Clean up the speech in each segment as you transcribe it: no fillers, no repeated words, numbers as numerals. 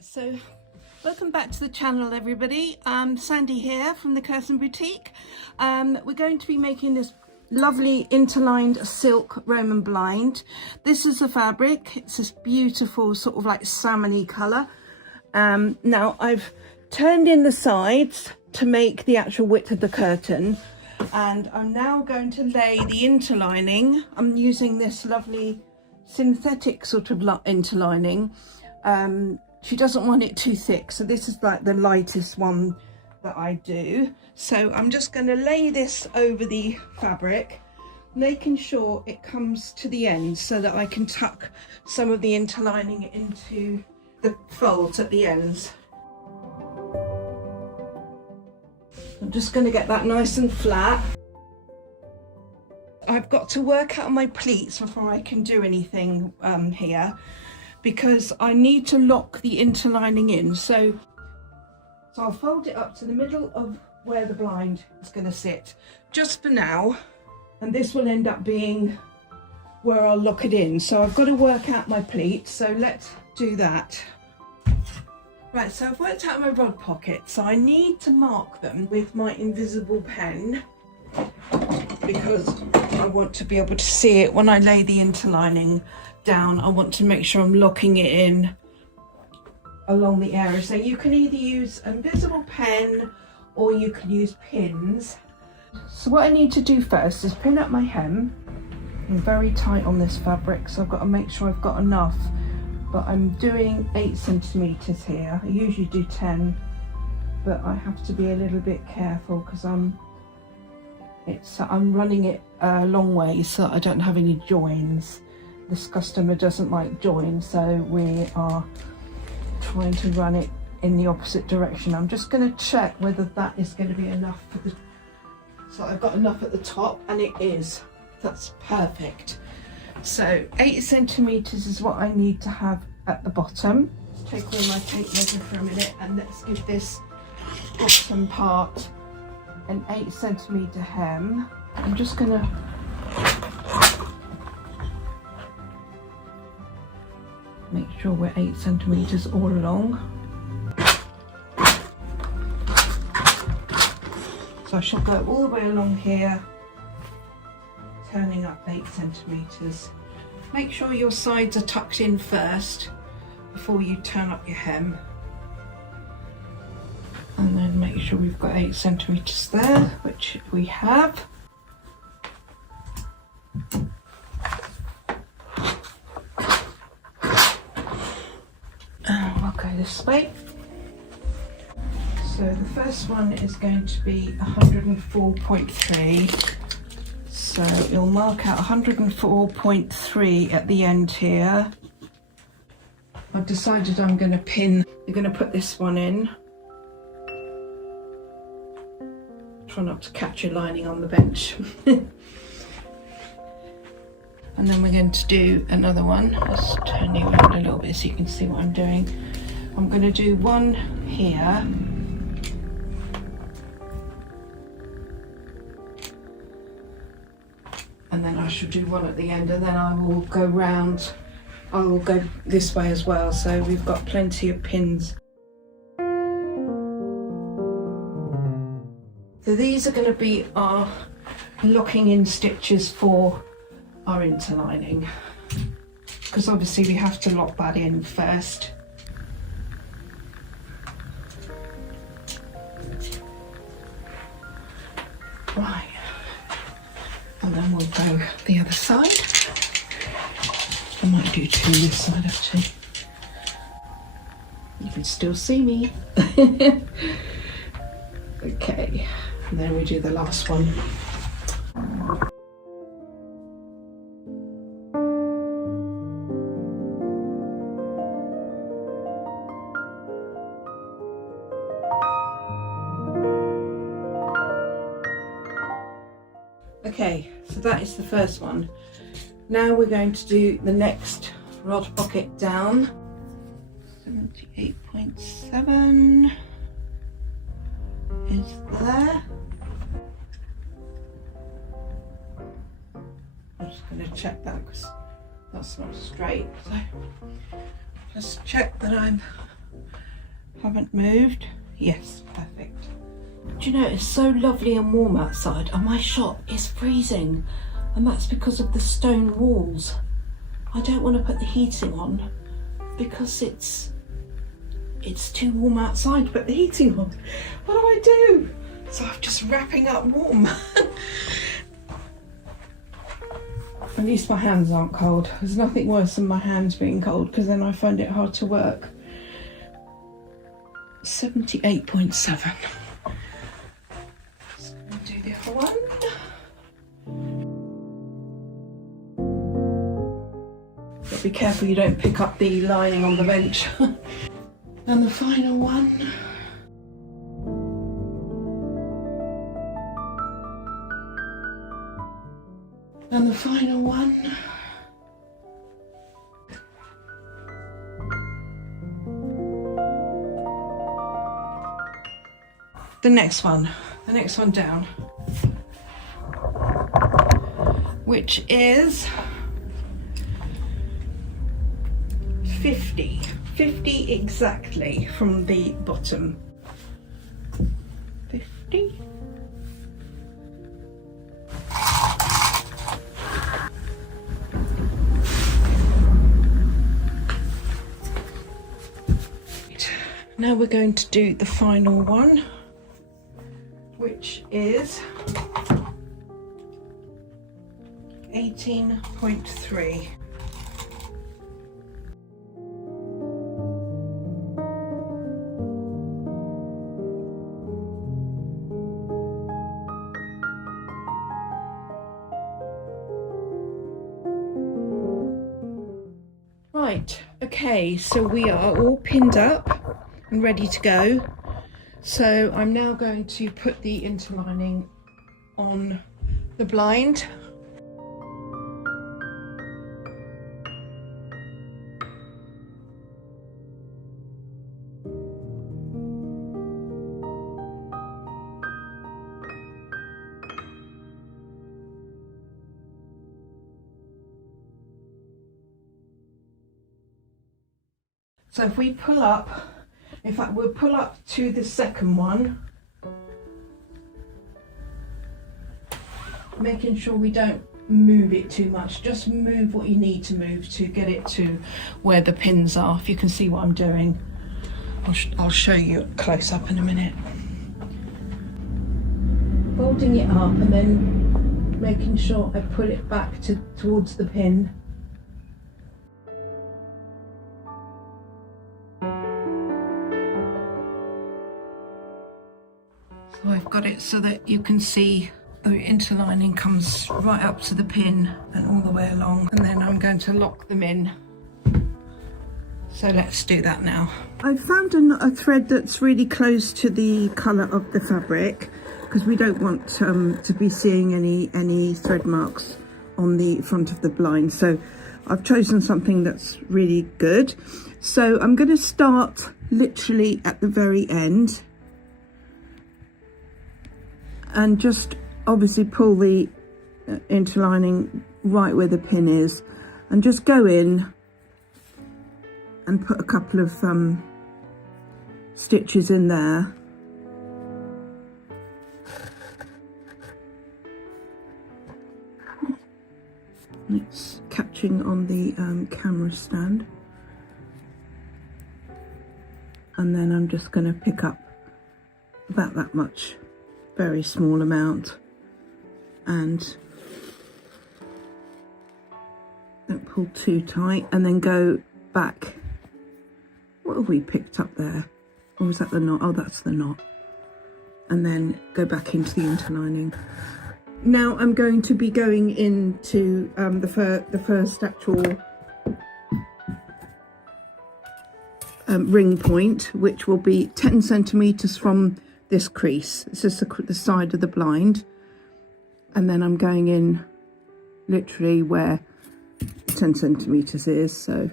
Right, so welcome back to the channel, everybody. Sandie here from the Curtain Boutique. We're going to be making this lovely interlined silk Roman blind. This is the fabric. It's this beautiful sort of like salmon-y colour. Now I've turned in the sides to make the actual width of the curtain, and I'm now going to lay the interlining. I'm using this lovely synthetic sort of interlining. She doesn't want it too thick, so this is like the lightest one that I do. So I'm just going to lay this over the fabric, making sure it comes to the end so that I can tuck some of the interlining into the folds at the ends. I'm just going to get that nice and flat. I've got to work out my pleats before I can do anything here, because I need to lock the interlining in. So I'll fold it up to the middle of where the blind is going to sit, just for now, and this will end up being where I'll lock it in. So I've got to work out my pleats, so let's do that. Right, so I've worked out my rod pockets, so I need to mark them with my invisible pen, because I want to be able to see it when I lay the interlining down. I want to make sure I'm locking it in along the area. So you can either use an invisible pen or you can use pins. So what I need to do first is pin up my hem. I'm very tight on this fabric, so I've got to make sure I've got enough, but I'm doing 8 centimeters here. I usually do 10, but I have to be a little bit careful because I'm running it a long way so I don't have any joins. This customer doesn't like joins, so we are trying to run it in the opposite direction. I'm just going to check whether that is going to be enough for the... So I've got enough at the top, and it is. That's perfect. So 8 centimeters is what I need to have at the bottom. Let's take away my tape measure for a minute, and let's give this bottom part an 8 centimeter hem. I'm just going to make sure we're 8 centimeters all along. So I shall go all the way along here, turning up 8 centimeters. Make sure your sides are tucked in first before you turn up your hem. And then make sure we've got 8 centimeters there, which we have. I'll go this way. So the first one is going to be 104.3. So you'll mark out 104.3 at the end here. I've decided I'm going to pin, you're going to put this one in. Try not to catch your lining on the bench. And then we're going to do another one. Let's turn you around a little bit so you can see what I'm doing. I'm going to do one here. And then I shall do one at the end, and then I will go round. I will go this way as well, so we've got plenty of pins. So these are going to be our locking in stitches for our interlining, because obviously we have to lock that in first. Right, and then we'll go the other side. I might do 2 this side actually. You can still see me. Okay, and then we do the last one. Okay, so that is the first one. Now we're going to do the next rod pocket down. 78.7 is there. I'm just going to check that because that's not straight. So just check that I'm Haven't moved. Yes, perfect. Do you know, it's so lovely and warm outside, and my shop is freezing, and that's because of the stone walls. I don't want to put the heating on because it's too warm outside to put the heating on. What do I do? So I'm just wrapping up warm. At least my hands aren't cold. There's nothing worse than my hands being cold, because then I find it hard to work. 78.7. Just going to do the other one. But be careful you don't pick up the lining on the bench. And the final one. And the final one. The next one down, which is 50 exactly from the bottom. 50. Now we're going to do the final one, which is 18.3. Right, okay, so we are all pinned up and ready to go. So I'm now going to put the interlining on the blind. So if we pull up, in fact we'll pull up to the second one, making sure we don't move it too much. Just move what you need to move to get it to where the pins are. If you can see what I'm doing, I'll show you close up in a minute. Folding it up and then making sure I pull it back towards the pin. So I've got it so that you can see the interlining comes right up to the pin and all the way along, and then I'm going to lock them in. So let's do that now. I've found a thread that's really close to the colour of the fabric, because we don't want to be seeing any thread marks on the front of the blind. So I've chosen something that's really good. So I'm going to start literally at the very end and just obviously pull the interlining right where the pin is, and just go in and put a couple of stitches in there. It's catching on the camera stand, and then I'm just going to pick up about that much, very small amount, and don't pull too tight, and then go back. What have we picked up there? Or was that the knot? Oh, that's the knot. And then go back into the interlining. Now I'm going to be going into the first actual ring point, which will be 10 centimeters from this crease. This is the side of the blind, and then I'm going in literally where 10 centimeters is. So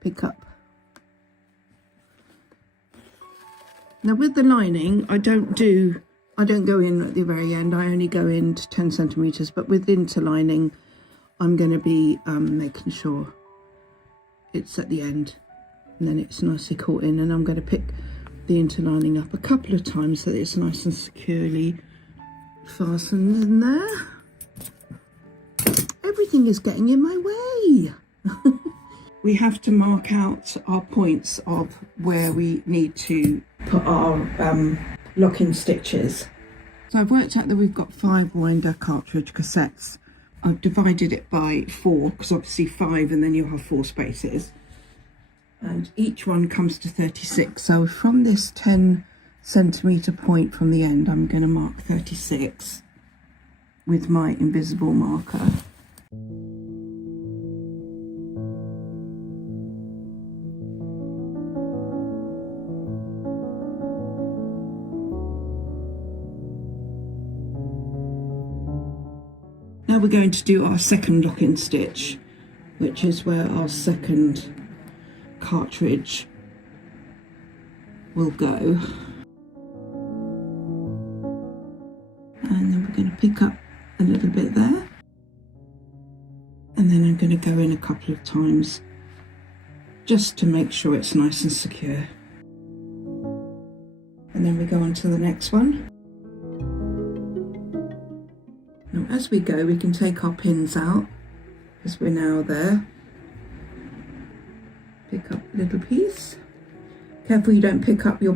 pick up. Now with the lining, I don't go in at the very end. I only go in to 10 centimeters, but with interlining, I'm going to be making sure it's at the end and then it's nicely caught in, and I'm going to pick the interlining up a couple of times so that it's nice and securely fastened in there. Everything is getting in my way. We have to mark out our points of where we need to put our lock-in stitches. So I've worked out that we've got 5 winder cartridge cassettes. I've divided it by 4 because obviously 5 and then you'll have 4 spaces. And each one comes to 36. So from this 10 centimetre point from the end, I'm going to mark 36 with my invisible marker. Now we're going to do our second lock-in stitch, which is where our second cartridge will go. And then we're going to pick up a little bit there. And then I'm going to go in a couple of times just to make sure it's nice and secure. And then we go on to the next one. Now as we go, we can take our pins out because we're now there. Pick up a little piece. Careful you don't pick up your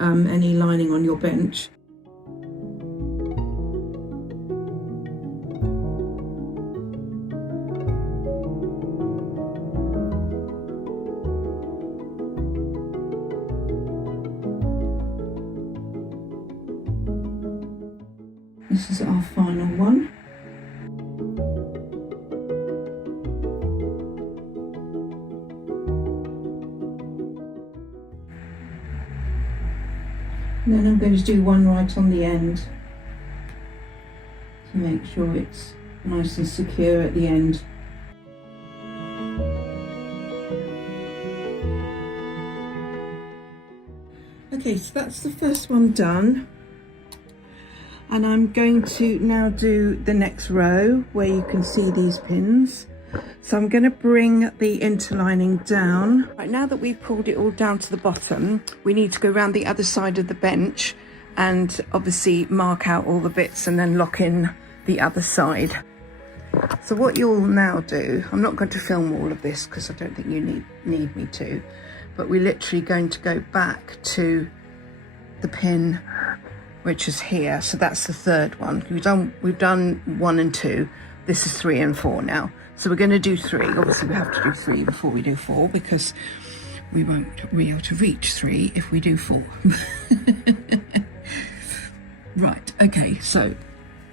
any lining on your bench. This is our final one. And then I'm going to do one right on the end to make sure it's nice and secure at the end. Okay, so that's the first one done. And I'm going to now do the next row where you can see these pins. So I'm going to bring the interlining down. Right, now that we've pulled it all down to the bottom, we need to go around the other side of the bench and obviously mark out all the bits and then lock in the other side. So what you'll now do, I'm not going to film all of this because I don't think you need me to, but we're literally going to go back to the pin which is here. So that's the third one. We've done 1 and 2. This is 3 and 4 now. So we're going to do 3. Obviously we have to do 3 before we do 4 because we won't be able to reach 3 if we do 4. Right, okay, so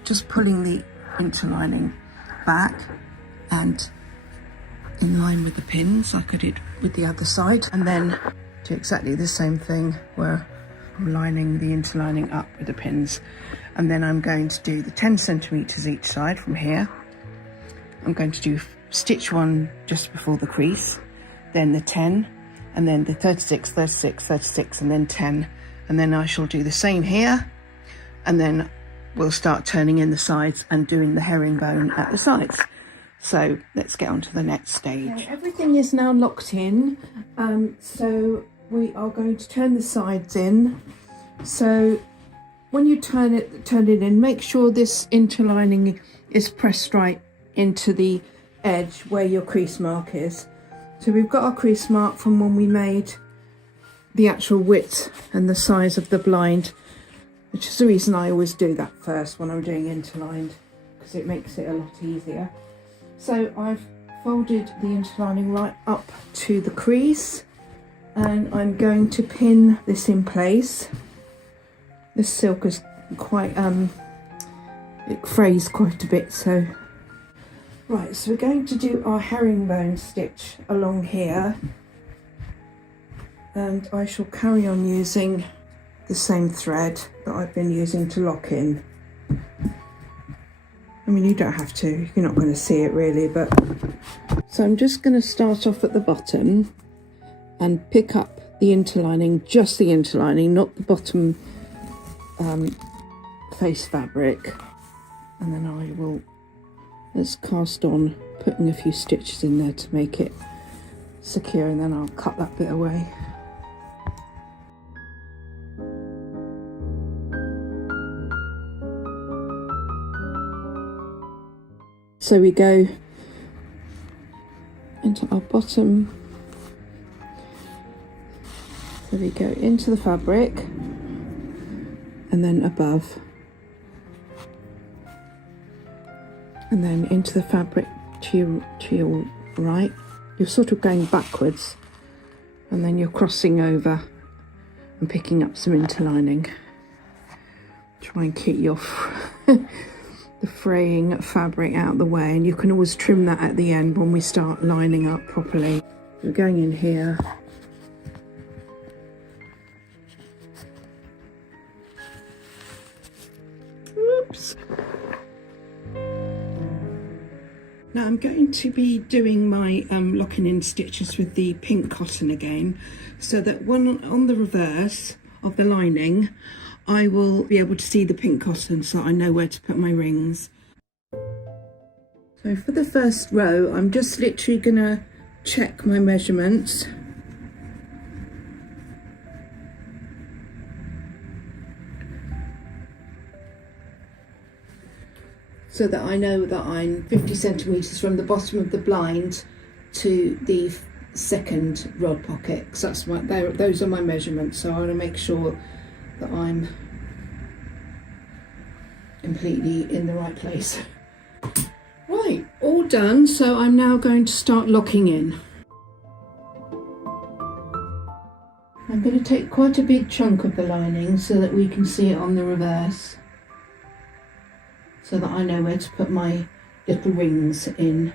just pulling the interlining back and in line with the pins like I did with the other side, and then do exactly the same thing where I'm lining the interlining up with the pins. And then I'm going to do the 10 centimeters each side from here. I'm going to do stitch 1 just before the crease, then the 10, and then the 36, 36, 36, and then 10. And then I shall do the same here, and then we'll start turning in the sides and doing the herringbone at the sides. So let's get on to the next stage. Okay, everything is now locked in, so we are going to turn the sides in. So when you turn it in, make sure this interlining is pressed right into the edge where your crease mark is. So we've got our crease mark from when we made the actual width and the size of the blind, which is the reason I always do that first when I'm doing interlined, because it makes it a lot easier. So I've folded the interlining right up to the crease, and I'm going to pin this in place. This silk is quite it frays quite a bit, so right, so we're going to do our herringbone stitch along here, and I shall carry on using the same thread that I've been using to lock in. I mean, you don't have to, you're not going to see it really, but so I'm just going to start off at the bottom and pick up the interlining, just the interlining, not the bottom face fabric, and then I will Let's cast on, putting a few stitches in there to make it secure, and then I'll cut that bit away. So we go into our bottom, so we go into the fabric and then above, and then into the fabric to your right. You're sort of going backwards, and then you're crossing over and picking up some interlining. Try and keep your the fraying fabric out the way, and you can always trim that at the end when we start lining up properly. We're going in here. Oops. Now I'm going to be doing my locking in stitches with the pink cotton again, so that when on the reverse of the lining I will be able to see the pink cotton, so that I know where to put my rings. So for the first row, I'm just literally gonna check my measurements. So that I know that I'm 50 centimetres from the bottom of the blind to the second rod pocket, because that's those are my measurements. So I want to make sure that I'm completely in the right place. Right, all done. So I'm now going to start locking in. I'm going to take quite a big chunk of the lining so that we can see it on the reverse, so that I know where to put my little rings in.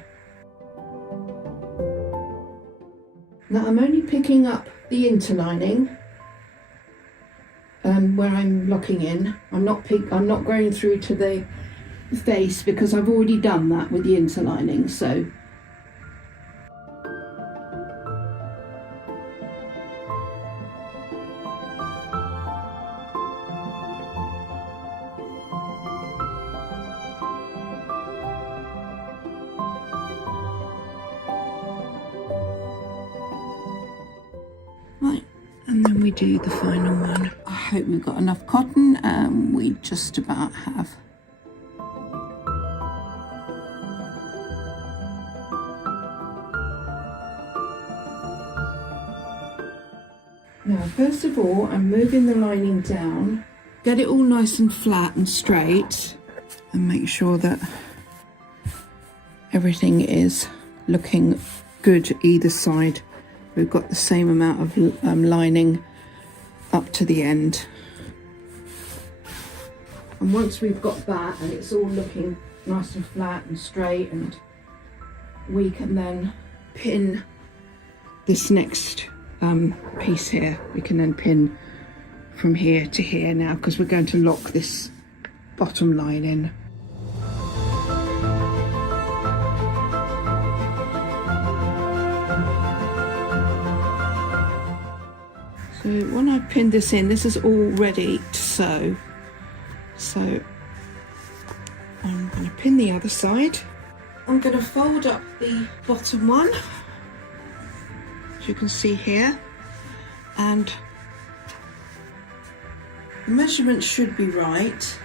Now I'm only picking up the interlining where I'm locking in. I'm not going through to the face, because I've already done that with the interlining. So right, and then we do the final one. I hope we've got enough cotton, and we just about have. Now, first of all, I'm moving the lining down, get it all nice and flat and straight, and make sure that everything is looking good either side. We've got the same amount of lining up to the end. And once we've got that and it's all looking nice and flat and straight, and we can then pin this next piece here. We can then pin from here to here now, because we're going to lock this bottom line in. So when I pinned this in, this is all ready to sew. So I'm going to pin the other side. I'm going to fold up the bottom one, as you can see here, and the measurement should be right.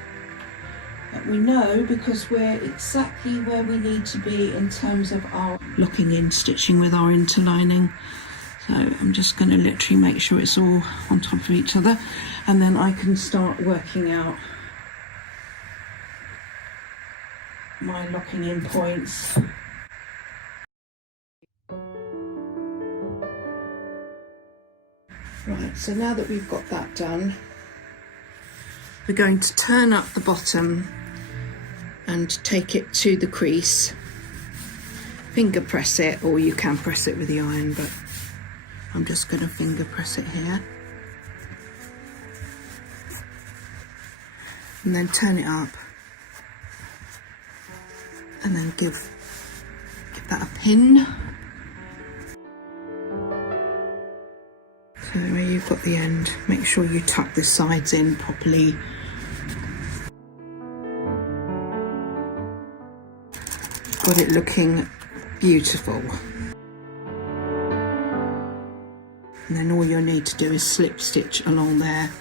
But we know, because we're exactly where we need to be in terms of our locking in stitching with our interlining. So I'm just going to literally make sure it's all on top of each other, and then I can start working out my locking in points. Right, so now that we've got that done, we're going to turn up the bottom and take it to the crease. Finger press it, or you can press it with the iron, but I'm just going to finger press it here. And then turn it up. And then give that a pin. So where you've got the end, make sure you tuck the sides in properly. got it looking beautiful. And then all you'll need to do is slip stitch along there.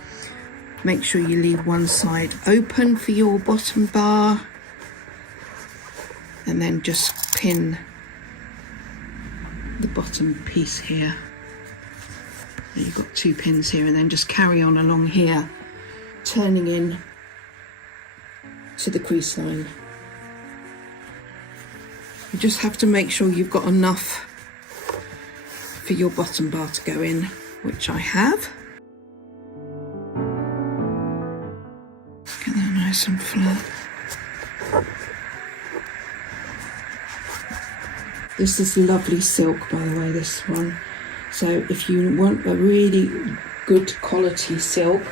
Make sure you leave one side open for your bottom bar, and then just pin the bottom piece here. You've got 2 pins here, and then just carry on along here, turning in to the crease line. You just have to make sure you've got enough for your bottom bar to go in, which I have. Get that nice and flat. This is lovely silk, by the way, this one. So if you want a really good quality silk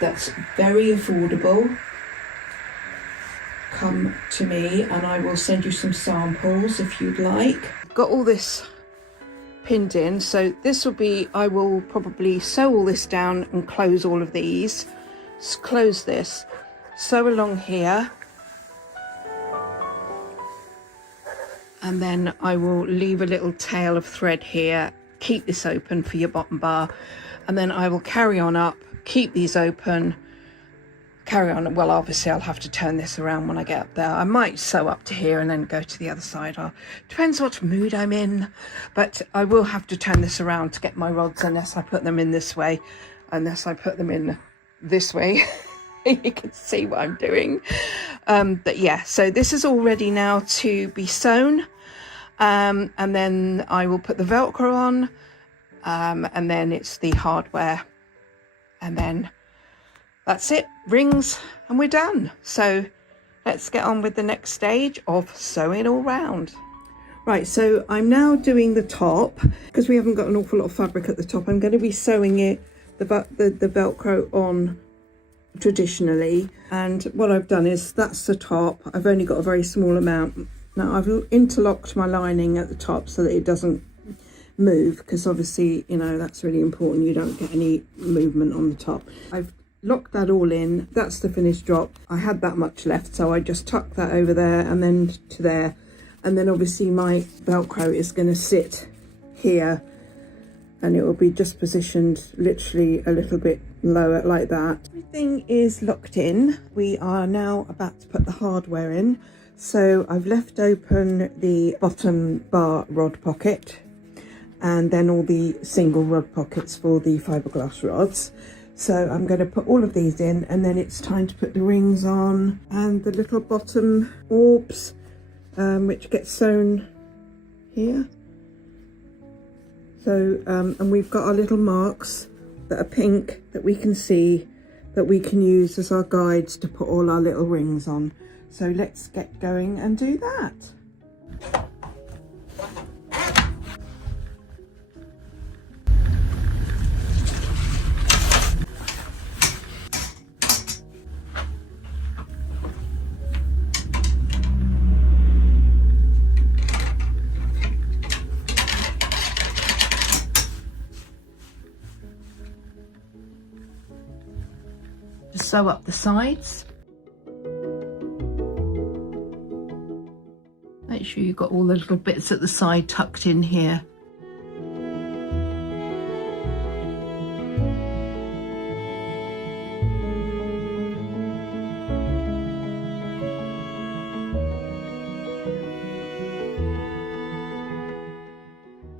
that's very affordable, come to me and I will send you some samples if you'd like. Got all this pinned in, so this will be, I will probably sew all this down and close all of these. Just close this, sew along here, and then I will leave a little tail of thread here, keep this open for your bottom bar, and then I will carry on up, keep these open, carry on. Well, obviously I'll have to turn this around when I get up there. I might sew up to here and then go to the other side. Depends what mood I'm in, but I will have to turn this around to get my rods, unless I put them in this way, unless I put them in this way. You can see what I'm doing. But yeah, so this is all ready now to be sewn, and then I will put the Velcro on, and then it's the hardware, and then that's it, rings, and we're done. So let's get on with the next stage of sewing all round. Right, so I'm now doing the top, because we haven't got an awful lot of fabric at the top. I'm going to be sewing it, the Velcro on traditionally, and what I've done is that's the top. I've only got a very small amount. Now I've interlocked my lining at the top so that it doesn't move, because obviously, you know, that's really important. You don't get any movement on the top. I've locked that all in. That's the finished drop. I had that much left, so I just tucked that over there and then to there, and then obviously my Velcro is going to sit here, and it will be just positioned literally a little bit lower like that. Everything is locked in. We are now about to put the hardware in. So I've left open the bottom bar rod pocket, and then all the single rod pockets for the fiberglass rods. So I'm going to put all of these in, and then it's time to put the rings on and the little bottom orbs, which get sewn here. So, and we've got our little marks that are pink that we can see, that we can use as our guides to put all our little rings on. So let's get going and do that. Sew up the sides. Make sure you've got all the little bits at the side tucked in here.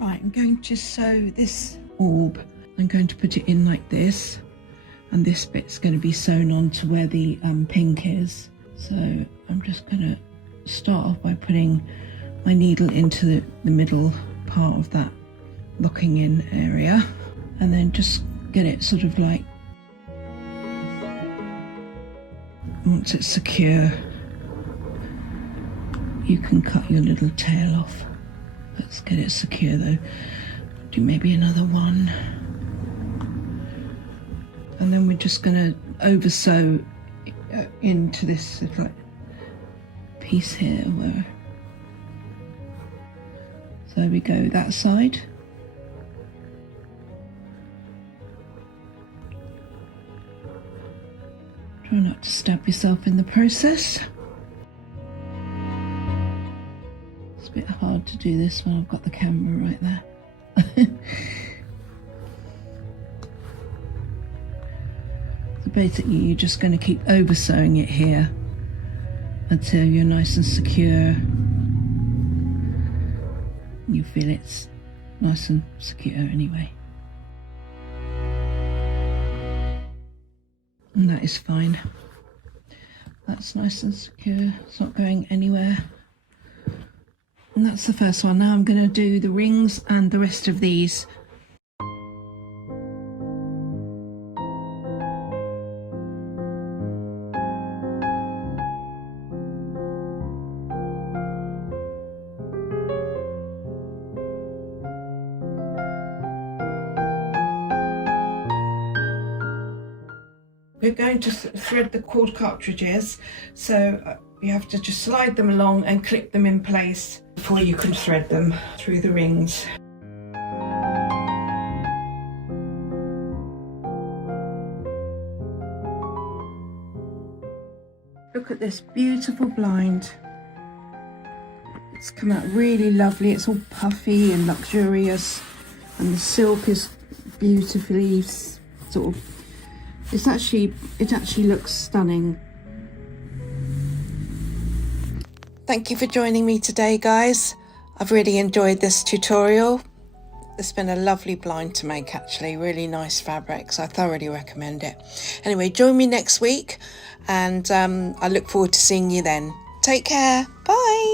Right, I'm going to sew this orb. I'm going to put it in like this, and this bit's going to be sewn on to where the pink is. So I'm just going to start off by putting my needle into the middle part of that locking in area, and then just get it sort of like, once it's secure, you can cut your little tail off. Let's get it secure though. Do maybe another one. And then we're just going to over sew into this like piece here. Where, so there we go, that side. Try not to stab yourself in the process. It's a bit hard to do this when I've got the camera right there. So basically you're just going to keep over sewing it here until you're nice and secure. You feel it's nice and secure anyway. And that is fine. That's nice and secure. It's not going anywhere. And that's the first one. Now I'm going to do the rings and the rest of these. We're going to thread the cord cartridges, so you have to just slide them along and clip them in place before you can thread them through the rings. Look at this beautiful blind. It's come out really lovely. It's all puffy and luxurious, and the silk is beautifully sort of, it actually looks stunning. Thank you for joining me today, guys. I've really enjoyed this tutorial. It's been a lovely blind to make, actually. Really nice fabric, so I thoroughly recommend it. Anyway, join me next week, and I look forward to seeing you then. Take care. Bye.